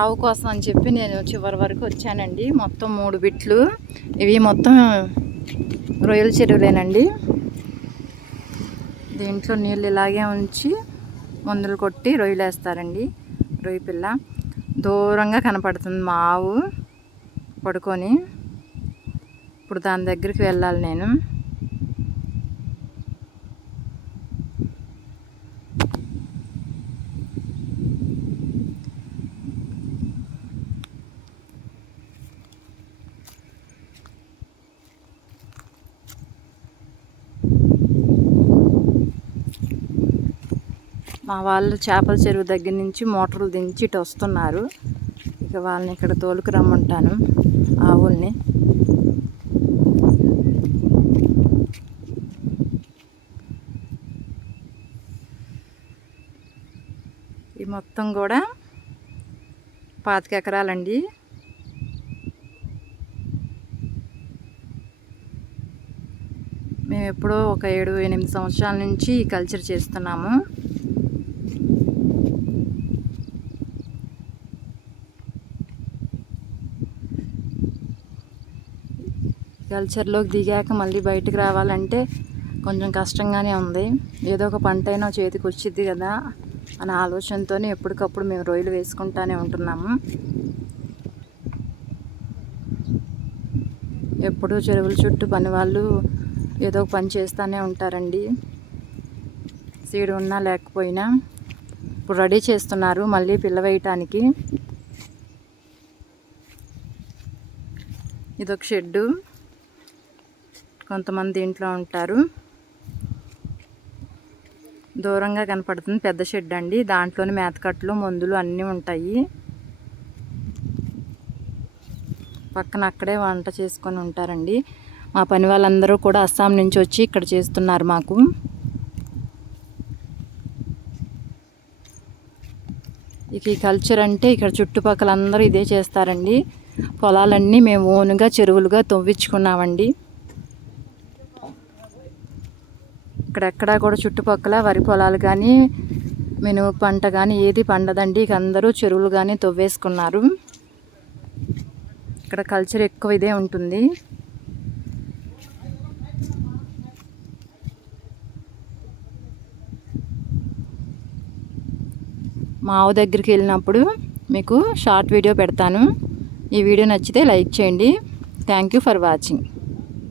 ఆవు కోసం అని చెప్పి నేను చివరి వరకు వచ్చానండి. మొత్తం మూడు బిట్లు. ఇవి మొత్తం రొయ్యల చెరువులేనండి. దీంట్లో నీళ్ళు ఇలాగే ఉంచి మందులు కొట్టి రొయ్యలు వేస్తారండి రొయ్య పిల్ల దూరంగా కనపడుతుంది మా ఆవు పడుకొని. ఇప్పుడు దాని దగ్గరికి వెళ్ళాలి నేను. మా వాళ్ళు చేపల చెరువు దగ్గర నుంచి మోటార్లు దించి ఇటు వస్తున్నారు. ఇక వాళ్ళని ఇక్కడ తోలుకు రమ్మంటాను ఆవుల్ని. ఈ మొత్తం కూడా పాతిక ఎకరాలండి మేము ఎప్పుడో ఒక ఏడు ఎనిమిది సంవత్సరాల నుంచి ఈ కల్చర్ చేస్తున్నాము. కల్చర్లోకి దిగాక మళ్ళీ బయటకు రావాలంటే కొంచెం కష్టంగానే ఉంది. ఏదో ఒక పంట అయినా చేతికి వచ్చింది కదా అనే ఆలోచనతో ఎప్పటికప్పుడు మేము రొయ్యలు వేసుకుంటానే ఉంటున్నాము ఎప్పుడూ చెరువుల చుట్టూ పని వాళ్ళు ఏదో ఒక పని చేస్తూనే ఉంటారండి. సీడు ఉన్నా లేకపోయినా ఇప్పుడు రెడీ చేస్తున్నారు మళ్ళీ పిల్ల వేయటానికి. ఇదొక షెడ్డు. కొంతమంది ఇంట్లో ఉంటారు. దూరంగా కనపడుతుంది పెద్ద షెడ్ అండి. దాంట్లోని మేతకట్లు మందులు అన్నీ ఉంటాయి. పక్కన అక్కడే వంట చేసుకొని ఉంటారండి. మా పని వాళ్ళందరూ కూడా అస్సాం నుంచి వచ్చి ఇక్కడ చేస్తున్నారు మాకు. ఇక ఈ కల్చర్ అంటే ఇక్కడ చుట్టుపక్కల అందరూ ఇదే చేస్తారండి. పొలాలన్నీ మేము ఓనుగా చెరువులుగా తవ్వించుకున్నామండి. ఇక్కడెక్కడా కూడా చుట్టుపక్కల వరి పొలాలు కానీ మినుము పంట కానీ ఏది పండదండి. ఇక అందరూ చెరువులు కానీ తవ్వేసుకున్నారు. ఇక్కడ కల్చర్ ఎక్కువ ఇదే ఉంటుంది. మా ఆవు దగ్గరికి వెళ్ళినప్పుడు మీకు షార్ట్ వీడియో పెడతాను. ఈ వీడియో నచ్చితే లైక్ చేయండి. Thank you for watching